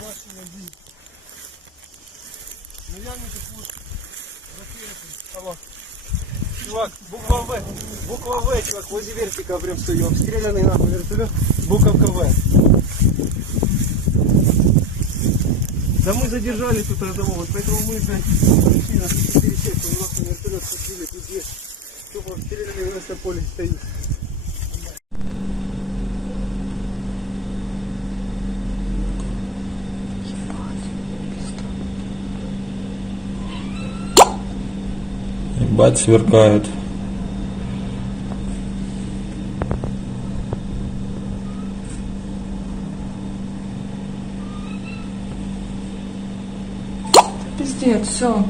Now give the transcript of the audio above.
бачення дій. Наявники пуст. Алло. Чувак, буква В, чувак, возле вертика прям стою. Обстрелянный нахуй вертолет, буковка В. Да мы задержали тут одного, вот поэтому мы, блядь, пришли на 4 чека, у нас вертолет подбили, тут есть. Тупо обстрелянный в поле стоит. Ебать, сверкают. Пиздец, все.